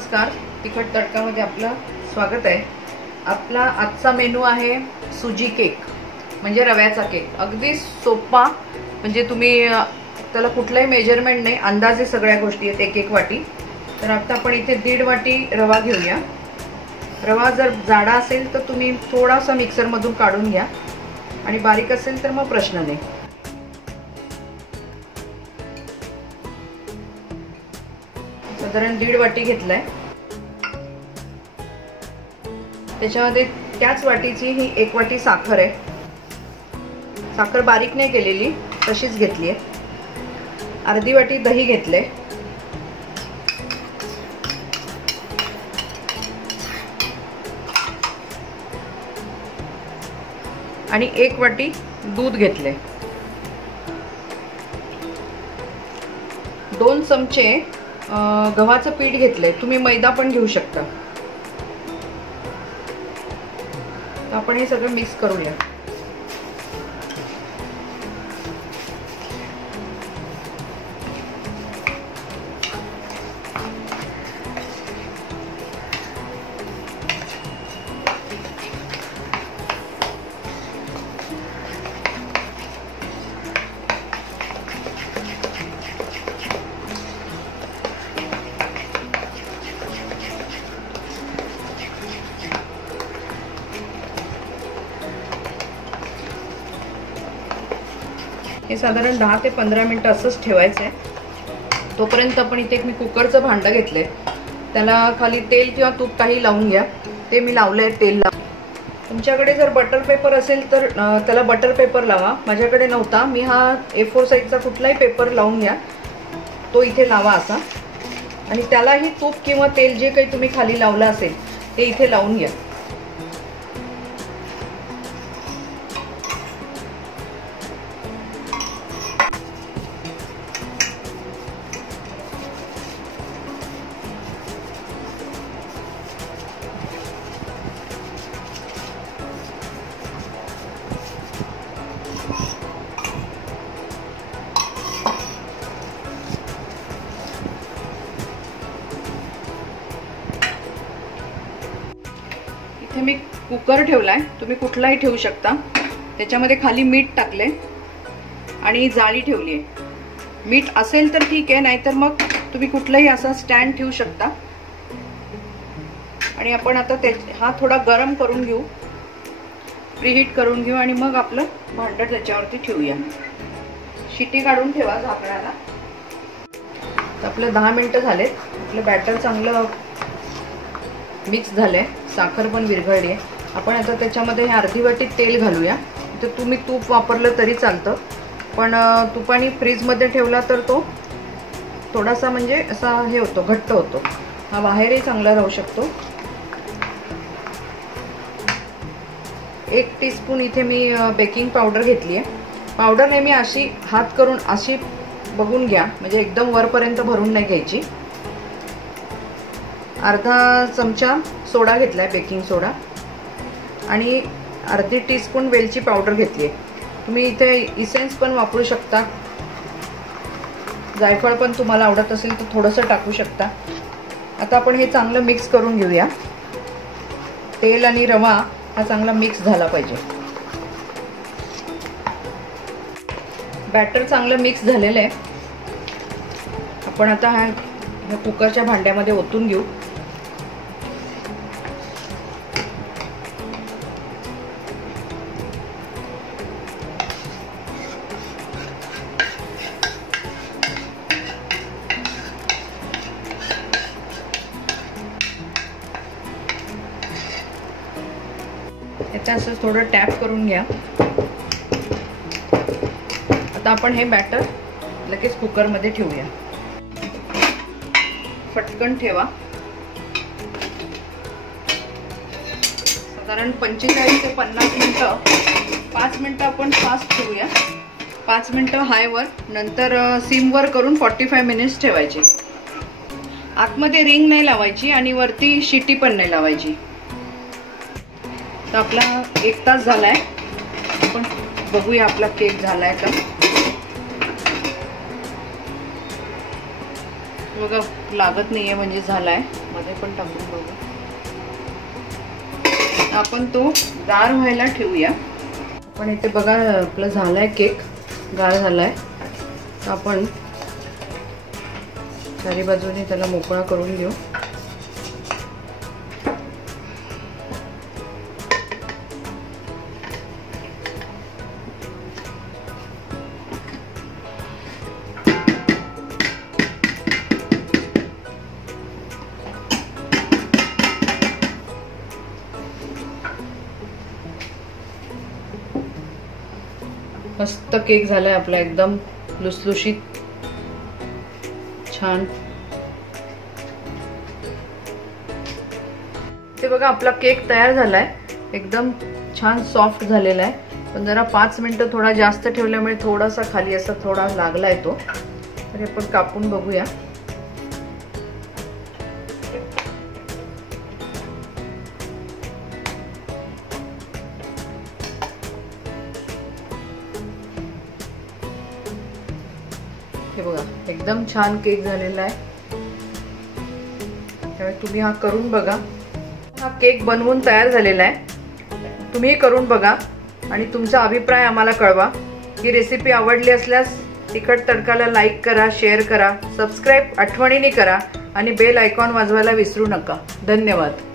नमस्कार, तिखट तडकामध्ये आपलं स्वागत आहे। आपला आजचा मेनू आहे सुजी केक, म्हणजे रव्याचा केक। अगदी सोपा, म्हणजे तुम्ही त्याला कुठलाही मेजरमेंट नाही, अंदाजे सगळ्या गोष्टी आहेत, एक एक वाटी। तर आता आपण इथे 1.5 वाटी रवा घेऊया। रवा जर जाडा असेल तर तुम्ही थोडासा मिक्सर मधून काढून घ्या, आणि बारीक असेल तर मग प्रश्न नाही। साधारण 1.5 वाटी घेतलाय। त्याच्यामध्ये त्याच वाटीची ही 1 वाटी साखर आहे। साखर बारीक नाही केलेली, तशीच घेतली आहे। अर्धी वाटी दही घेतले, आणि 1 वाटी दूध घेतले। 2 चमचे गव्हाचं पीठ घेतलंय, तुम्ही मैदा पण घेऊ शकता। आपण हे सगळं मिक्स करूया। हे साधारण 10 ते 15 मिनिटं असंच ठेवायचं आहे। तोपर्यंत आपण इथे मी कुकरचं भांडं घेतलंय, त्याला खाली तेल किंवा तूप काही लावून घ्या। ते मी लावलंय तेल लावून। तुमच्याकडे जर बटर पेपर असेल तर त्याला बटर पेपर लावा, माझ्याकडे नव्हता। मी हा A4 साईजचा कुठलाही पेपर लावून घ्या, तो इथे लावा असा, आणि त्यालाही तूप किंवा तेल जे काही तुम्ही खाली लावलं असेल ते इथे लावून घ्या। इथे मी कुकर ठेवलाय, तुम्ही कुठलाही ठेवू शकता। त्याच्यामध्ये खाली मीठ टाकले आणि जाळी ठेवली आहे। मीठ असेल तर ठीक आहे, नाहीतर मग तुम्ही कुठलाही असा स्टँड ठेवू शकता। आणि आपण आता हा थोडा गरम करून घेऊ, प्रीहीट करून घेऊ, आणि मग आपलं भांडं त्याच्यावरती ठेवूया। शिटी काढून ठेवा झाकणाला। आपलं 10 मिनिटं झालेत। आपलं बॅटर चांगलं मिक्स झालंय, साखर पण विरघळली आहे। आपण आता त्याच्यामध्ये अर्धी वाटी तेल घालूया। तर तुम्ही तूप वापरलं तरी चालतं, पण तुपाने फ्रीजमध्ये ठेवला तर तो थोडासा म्हणजे असा हे होतो, घट्ट होतो। हा बाहेरही चांगला राहू शकतो। 1 टीस्पून इथे मी बेकिंग पावडर घेतली आहे। पावडर नेहमी अशी हात करून अशी बघून घ्या, म्हणजे एकदम वरपर्यंत भरून नाही घ्यायची। अर्धा चमचा सोडा घेतलाय, बेकिंग सोडा, आणि अर्धी टीस्पून वेलची पावडर घेतली आहे। तुम्ही इथे इसेन्स पण वापरू शकता, जायफळ पण तुम्हाला आवडत असेल तर थोडंसं टाकू शकता। आता आपण हे चांगलं मिक्स करून घेऊया। तेल आणि रवा हा चांगला मिक्स झाला पाहिजे। बॅटर चांगलं मिक्स झालेलं आहे। आपण आता हा कुकरच्या भांड्यामध्ये ओतून घेऊ। याचं असं थोडं टॅप करून घ्या। आता आपण हे बॅटर लगेच कुकरमध्ये ठेवूया। पटकन ठेवा, साधारण 45 ते 50 मिनिटं। 5 मिनिटं आपण फास्ट ठेवूया, 5 मिनिटं हायवर, नंतर सिमवर करून 45 मिनिट्स ठेवायचे। आतमध्ये रिंग नाही लावायची आणि वरती शिटी पण नाही लावायची। तर आपला 1 तास झालाय, आपण बघूया आपला केक झालाय का। बघा लागत नाहीये म्हणजे झालाय. मध्ये पण टाकून बघू. आपण तो गार व्हायला ठेवूया. आपण इथे बघा आपला झालाय केक, गार झालाय. आपण चारी बाजूने त्याला मोकळा करून घेऊ. मस्त केक झालाय आपला, एकदम लुसलुशीत छान. ते बघा आपला केक तयार झालाय, एकदम छान सॉफ्ट झालेला आहे. पण जरा 5 मिनिटं थोडा जास्त ठेवल्यामुळे थोडासा खाली असा थोडा लागलाय तो. तर आपण कापून बघूया. हे बघा एकदम छान केक झालेला आहे. त्यामुळे तुम्ही हा करून बघा. हा केक बनवून तयार झालेला आहे. तुम्ही करून बघा आणि तुमचा अभिप्राय आम्हाला कळवा. ही रेसिपी आवडली असल्यास तिखट तडकाला लाईक करा, शेअर करा, सबस्क्राईब आठवणीने करा आणि बेल आयकॉन वाजवायला विसरू नका. धन्यवाद.